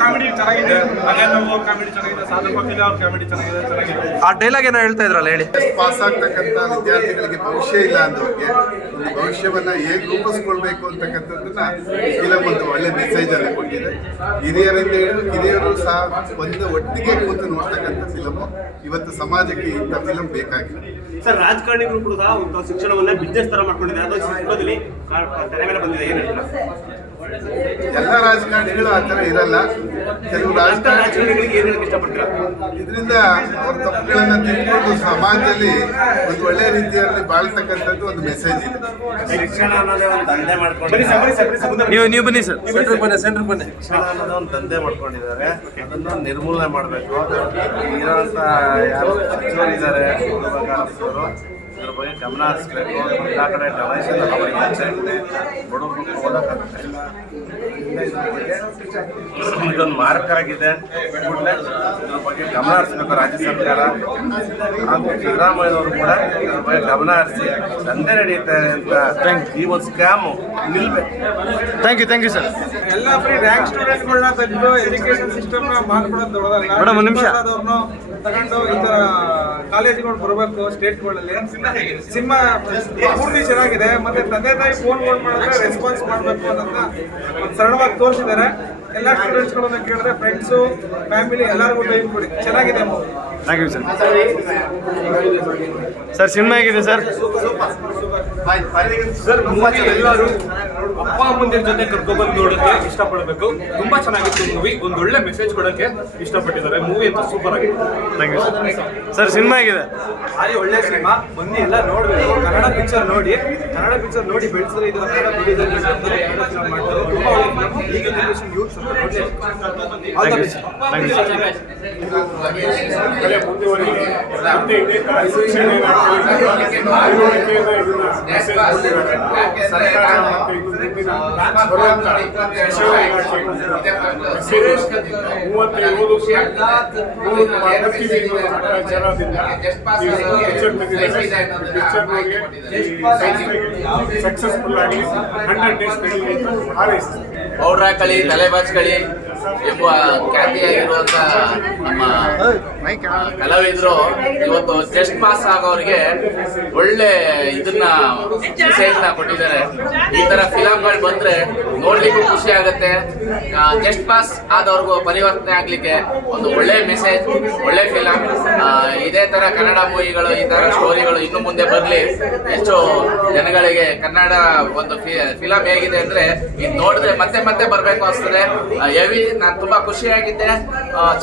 Comedy ಚೆನ್ನಾಗಿದೆ. ಅವ್ರ comedy ಚೆನ್ನಾಗಿದೆ, ಸಾಧು ಫಕೀಲ್ ಅವ್ರ ಕಾಮಿಡಿ ಚೆನ್ನಾಗಿದೆ. ಆ ಡೈಲಾಗ್ ಏನೋ ಹೇಳ್ತಾ ಇದ್ರಲ್ಲ, ಹೇಳಿ. ಪಾಸ್ ಆಗ್ತಕ್ಕಂಥ ವಿದ್ಯಾರ್ಥಿಗಳಿಗೆ ಭವಿಷ್ಯ ಇಲ್ಲ ಅಂದವ್ರಿಗೆ ಒಂದು ಭವಿಷ್ಯವನ್ನ ಹೇಗೆ ರೂಪಿಸ್ಕೊಳ್ಬೇಕು ಅಂತಕ್ಕಂಥದ್ದನ್ನ ಫಿಲಮ್ ಒಂದು ಒಳ್ಳೆ ಮೆಸೇಜ್ ಅನ್ನು ಕೊಟ್ಟಿದೆ. ಹಿರಿಯರಿಂದ ಹಿಡಿದು ಕಿರಿಯರು ಸಹ ಒಂದು ಒಟ್ಟಿಗೆ ಕೂತು ನೋಡ್ತಕ್ಕಂಥ ಫಿಲಮ್. ಇವತ್ತು ಸಮಾಜಕ್ಕೆ ಇಂಥ ಫಿಲಮ್ ಬೇಕಾಗಿದೆ. ಸರ್, ರಾಜಕಾರಣಿಗಳು ಕೂಡ ಒಂದು ಶಿಕ್ಷಣವನ್ನ ಬಿಸ್ನೆಸ್ ತರ ಮಾಡ್ಕೊಂಡಿದ್ದಾರೆ. ಅದು ಸಿನಿಮಾದಲ್ಲಿ ತಲೆ ಮೇಲೆ ಬಂದಿದೆ. ಏನು ಎಲ್ಲ ರಾಜಕಾರಣಿಗಳು ಆ ಥರ ಇರಲ್ಲ. ಕೆಲವು ರಾಜಕಾರಣಿಗಳಿಗೆ ಏನು ಹೇಳಕ್ಕೆ ಇಷ್ಟಪಡ್ತೀರಾ? ಇದರಿಂದ ಅವ್ರ ತಪ್ಪುಗಳನ್ನ ತಿಳ್ಕೊಂಡು ಸಮಾಜದಲ್ಲಿ ಒಂದು ಒಳ್ಳೆ ರೀತಿಯಲ್ಲಿ ಬಾಳ್ತಕ್ಕಂಥದ್ದು ಒಂದು ಮೆಸೇಜ್ ಇದೆ. ಶಿಕ್ಷಣ ಅನ್ನೋದೇ ಒಂದು ದಂಧೆ ಮಾಡ್ಕೊಂಡು ನೀವು ಬನ್ನಿ ಸರ್, ಸೆಂಟ್ರ್ ಬನ್ನಿ. ಶಿಕ್ಷಣ ಅನ್ನೋದು ಒಂದು ದಂಧೆ ಮಾಡ್ಕೊಂಡಿದ್ದಾರೆ. ಅದನ್ನು ನಿರ್ಮೂಲನೆ ಮಾಡಬೇಕು. ಇರೋಂಥ ಯಾರು ಸಚಿವರಿದ್ದಾರೆ ಇದ್ರ ಬಗ್ಗೆ ಗಮನ ಹರಿಸ್ಬೇಕು. ಎಲ್ಲ ಕಡೆ ಡೊನೇಷನ್ ಹೆಚ್ಚಾಗಿದೆ, ಬಡವರು ಓದೋಕ್ಕಾಗುತ್ತೆ. ಇದೊಂದು ಮಾರಕ ಆಗಿದೆ. ಕೂಡಲೇ ಇದ್ರ ಬಗ್ಗೆ ಗಮನ ಹರಿಸ್ಬೇಕು ರಾಜ್ಯ ಸರ್ಕಾರ ಹಾಗೂ ಸಿದ್ದರಾಮಯ್ಯನವರು ಕೂಡ ಇದ್ರ ಬಗ್ಗೆ ಗಮನ ಹರಿಸಿ ದಂಧೆ ನಡೆಯುತ್ತೆ ಅಂತ ಈ ಒಂದು ಸ್ಕ್ಯಾಮು ನಿಲ್ಬೇಕು. Thank you sir. ಎಲ್ಲ ಬರೀ ರ್ಯಾಂಕ್ ಸ್ಟೂಡೆಂಟ್ಗಳನ್ನ ತೆಗೆದು ಎಜುಕೇಶನ್ ಸಿಸ್ಟಮ್ ಮಾಡ್ಕೊಡೋದು ದೊಡ್ಡದಲ್ಲ. ಮೇಡಮ್, ಒಂದು ನಿಮಿಷ ತಗೊಂಡು ಈ ತರ ಕಾಲೇಜುಗಳು ಬರಬೇಕು. ಸ್ಟೇಟ್ಗಳಲ್ಲಿ ಸಿನಿಮಾ ಪೂರ್ತಿ ಚೆನ್ನಾಗಿದೆ. ಮತ್ತೆ ತಂದೆ ತಾಯಿ ಫೋನ್ಗಳು ಮಾಡಿದ್ರೆ ರೆಸ್ಪಾನ್ಸ್ ಮಾಡಬೇಕು ಅನ್ನೋದನ್ನ ಒಂದು ಸರಳವಾಗಿ ತೋರಿಸಿದ್ದಾರೆ. ಎಲ್ಲ ಸ್ಟೂಡೆಂಟ್ಸ್ಗಳನ್ನ ಕೇಳಿದ್ರೆ ಫ್ರೆಂಡ್ಸು, ಫ್ಯಾಮಿಲಿ ಎಲ್ಲರಿಗೂ ಟೈಮ್ ಕೊಡಿ. ಚೆನ್ನಾಗಿದೆ. Thank you sir. Sir, cinema ಹೇಗಿದೆ ಸರ್? ಸರ್, ಎಲ್ಲರೂ ಅಪ್ಪ ಅಮ್ಮನ ಜೊತೆ ಕರ್ಕೊಬಂದು ನೋಡೋಕ್ಕೆ ಇಷ್ಟಪಡಬೇಕು. ತುಂಬಾ ಚೆನ್ನಾಗಿತ್ತು ಮೂವಿ. ಒಂದು ಒಳ್ಳೆ ಮೆಸೇಜ್ ಕೊಡೋಕ್ಕೆ ಇಷ್ಟಪಟ್ಟಿದ್ದಾರೆ. ಮೂವಿ ಅಂತ ಸೂಪರ್ ಆಗಿದೆ. Thank you sir. ಸಿನಿಮಾ ಹೇಗಿದೆ? ಭಾರಿ ಒಳ್ಳೆ ಸಿನಿಮಾ. ಬನ್ನಿ ಎಲ್ಲ ನೋಡಬೇಕು. ಕನ್ನಡ ಪಿಕ್ಚರ್ ನೋಡಿ ಬೆಳೆಸಿದ್ರೆ ಇದು ಕನ್ನಡ ವಿಡಿಯೋದಲ್ಲಿ ಮಾಡ್ತಾರೆ. ತುಂಬಾ ಒಳ್ಳೆ ಈಗ ಜನರೇಷನ್ ಯೂತ್ ಸಕ್ಸಸ್ಫುಲ್ ಆಗಿ 100 days ಹಾರೈಸಿ ಪೌಡ್ರಾಕಳಿ ತಲೆ ಬಾಚ್ಕಳಿ ಎಂಬ ಖ್ಯಾತಿಯಾಗಿರುವಂತ ನಮ್ಮ ಕಲಾವಿದರು ಇವತ್ತು ಜಸ್ಟ್ ಪಾಸ್ ಆಗೋರಿಗೆ ಒಳ್ಳೆ ಇದನ್ನ ಮೆಸೇಜ್ ನ ಕೊಟ್ಟಿದ್ದಾರೆ. ಈ ತರ ಫಿಲಂಗಳು ಬಂದ್ರೆ ನೋಡ್ಲಿಕ್ಕೂ ಖುಷಿ ಆಗುತ್ತೆ. ಜಸ್ಟ್ ಪಾಸ್ ಆದವ್ರಿಗೂ ಪರಿವರ್ತನೆ ಆಗ್ಲಿಕ್ಕೆ ಒಂದು ಒಳ್ಳೆ ಮೆಸೇಜ್, ಒಳ್ಳೆ ಫಿಲಂ. ಇದೇ ತರ ಕನ್ನಡ ಮೂವಿಗಳು, ಈ ತರ ಸ್ಟೋರಿಗಳು ಇನ್ನು ಮುಂದೆ ಬರ್ಲಿ. ಹೆಚ್ಚು ಜನಗಳಿಗೆ ಕನ್ನಡ ಒಂದು ಫಿಲಂ ಹೇಗಿದೆ ಅಂದ್ರೆ ಇದು ನೋಡಿದ್ರೆ ಮತ್ತೆ ಮತ್ತೆ ಬರ್ಬೇಕು ಅನ್ಸ್ತದೆ. ಹೆವಿ. ನಾನು ತುಂಬಾ ಖುಷಿಯಾಗಿದ್ದೆ.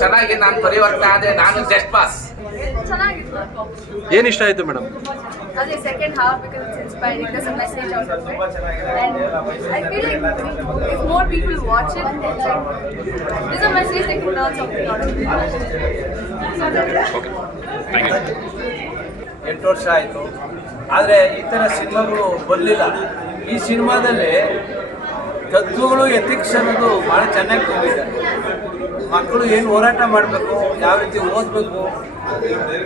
ಚೆನ್ನಾಗಿ ನಾನು ಪರಿವರ್ತನೆ ಆದೆ. ನಾನು ಜಸ್ಟ್ ಪಾಸ್. ಏನು ಇಷ್ಟ ಆಯ್ತು ಮೇಡಮ್? ಅದೇ second half because it's inspiring. There's a message out of it, and I feel like if more people watch it, there's a message they can learn something out of it. Okay, thank you. 8 ವರ್ಷ ಆಯಿತು, ಆದರೆ ಈ ಥರ ಸಿನಿಮಾಗಳು ಬರಲಿಲ್ಲ. ಈ ಸಿನಿಮಾದಲ್ಲಿ ತತ್ವಗಳು, ಎಥಿಕ್ಸ್ ಅನ್ನೋದು ಭಾಳ ಚೆನ್ನಾಗಿ ತುಂಬಿದ್ದಾರೆ. ಮಕ್ಕಳು ಏನು ಹೋರಾಟ ಮಾಡಬೇಕು, ಯಾವ ರೀತಿ ಓದಬೇಕು,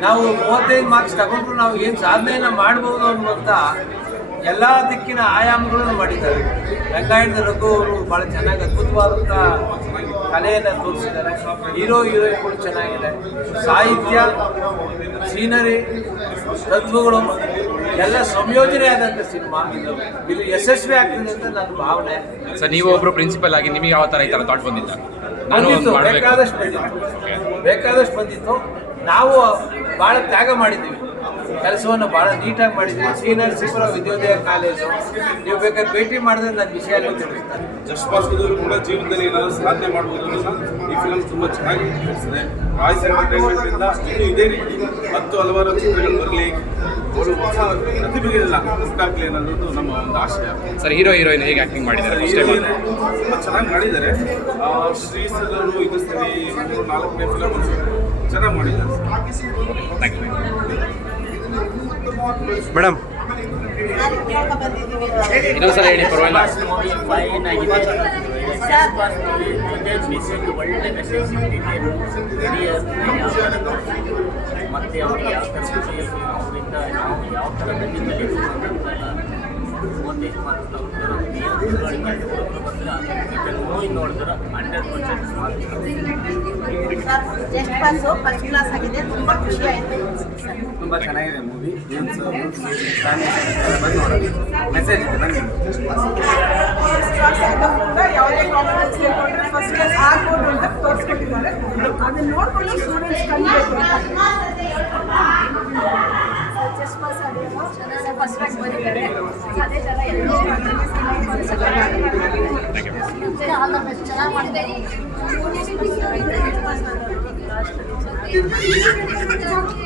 ನಾವು 35 ಮಾರ್ಕ್ಸ್ ತಗೊಂಡ್ರು ನಾವು ಏನು ಸಾಧನೆಯನ್ನು ಮಾಡ್ಬೋದು ಅನ್ನುವಂಥ ಎಲ್ಲ ದಿಕ್ಕಿನ ಆಯಾಮಗಳನ್ನು ಮಾಡಿದ್ದಾರೆ. ರಂಗಾಯಣದ ರಘು ಅವರು ಭಾಳ ಚೆನ್ನಾಗಿ ಅದ್ಭುತವಾದಂಥ ಕಲೆಯನ್ನು ತೋರಿಸಿದ್ದಾರೆ. ಹೀರೋಯಿನ್ಗಳು ಚೆನ್ನಾಗಿದೆ. ಸಾಹಿತ್ಯ, ಸೀನರಿ, ತತ್ವಗಳು ಎಲ್ಲ ಸಂಯೋಜನೆ ಆದಂಥ ಸಿನಿಮಾ. ಇದು ಯಶಸ್ವಿ ಆಗ್ತದೆ ಅಂತ ನನ್ನ ಭಾವನೆ. ಸರ್, ನೀವು ಒಬ್ಬರು ಪ್ರಿನ್ಸಿಪಲ್ ಆಗಿ ನಿಮಗೆ ಯಾವ ಥರ ಈ ಥರ ಥಾಟ್ ಬಂದಿಲ್ಲ? ಬೇಕಾದಷ್ಟು ಬಂದಿತ್ತು. ನಾವು ಭಾಳ ತ್ಯಾಗ ಮಾಡಿದ್ದೀವಿ. ಕೆಲಸವನ್ನು ಭಾಳ ನೀಟಾಗಿ ಮಾಡಿದ್ದೀವಿ. ಸೀನಿಯರ್ ಸಿಪುರ ವಿದ್ಯೋದಯ ಕಾಲೇಜು, ನೀವು ಬೇಕಾದ್ರೆ ಭೇಟಿ ಮಾಡಿದ್ರೆ ನನ್ನ ವಿಷಯ ತಿಳಿಸ್ತಾರೆ. ಜಸ್ಟ್ ಪಾಸ್ ಕೂಡ ಜೀವನದಲ್ಲಿ ಏನಾದರೂ ಸಾಧನೆ ಮಾಡ್ಬೋದು ಅನ್ನೋದು ಈ ಫಿಲಮ್ ತುಂಬ ಚೆನ್ನಾಗಿ ತಿಳಿಸಿದೆ. ವಾಯ್ಸ್ ಎಂಟರ್ಟೈನ್ಮೆಂಟಿಂದ ಇನ್ನು ಇದೇ ರೀತಿ ಹಲವಾರು ಚಿತ್ರಗಳು ಬರಲಿ, ಅವರು ಹೊಸ ಪ್ರತಿಭೆಗಳನ್ನ ಹುಟ್ಟಾಗಲಿ ಅನ್ನೋದು ನಮ್ಮ ಒಂದು ಆಶಯ. ಸರ್, ಹೀರೋಯಿನ್ ಹೇಗೆ ಆ್ಯಕ್ಟಿಂಗ್ ಮಾಡಿದ್ದಾರೆ? ತುಂಬ ಚೆನ್ನಾಗಿ ಮಾಡಿದ್ದಾರೆ. ಶ್ರೀ ಸರ್ ಅವರು ಇದು ಸರಿ 3-4ನೇ ಫಿಲಮ್ ಚೆನ್ನಾಗಿ ಮಾಡಿದ್ದಾರೆ. Thank you madam. ಇನ್ನೊಂದು ಸಲ ಹೇಳಿ, ಪರವಾಗಿಲ್ಲ. ಫೈನ್ ಆಗಿದೆ. ಮೆಸೇಜ್, ಒಳ್ಳೆ ಮೆಸೇಜ್ ಸಿಗ್ತಿದೆ. ಮತ್ತು ಅವ್ರಿಗೆ ಯಾವ ಥರ ಅವರಿಂದ ನಾವು ಯಾವ ಥರ ಗಂಡಿನಲ್ಲಿ 38 ಮಾರ್ಕ್ಸ್ ಮೂವಿ ನೋಡಿದ್ರೆ 100% sir just pass first class ಆಗಿದೆ, ತುಂಬ ಖುಷಿ ಆಯಿತು. ತುಂಬ ಚೆನ್ನಾಗಿದೆ ಮೂವಿ. ಮೆಸೇಜ್ ಇದೆ ಬನ್ನಿ. ಯಾವುದೇ ಕಾನ್ಫಿಡೆನ್ಸ್ ಹೇಳ್ಕೊಂಡ್ರೆ ಫಸ್ಟ್ ಕ್ಲಾಸ್ ಆಗ್ಬೋದು ಅಂತ ತೋರಿಸ್ಕೊಟ್ಟಿದ್ದಾರೆ. ಅದನ್ನ ನೋಡ್ಕೊಂಡು ಸ್ಟೂಡೆಂಟ್ಸ್ ಕಲಿಬೇಕು. ಜಸ್ಟ್ ಪಾಸ್ ಆಗಿರೋ ಚೆನ್ನಾಗಿ ಫಸ್ಟ್ ರ್ಯಾಂಕ್ ಬಂದಿದ್ದಾರೆ. ಅದೇ ಥರ ಎಲ್ಲರೂ ಆಲ್ ದ ಬೆಸ್ಟ್. ಚೆನ್ನಾಗಿ ಮಾಡಿದ್ದಾರೆ.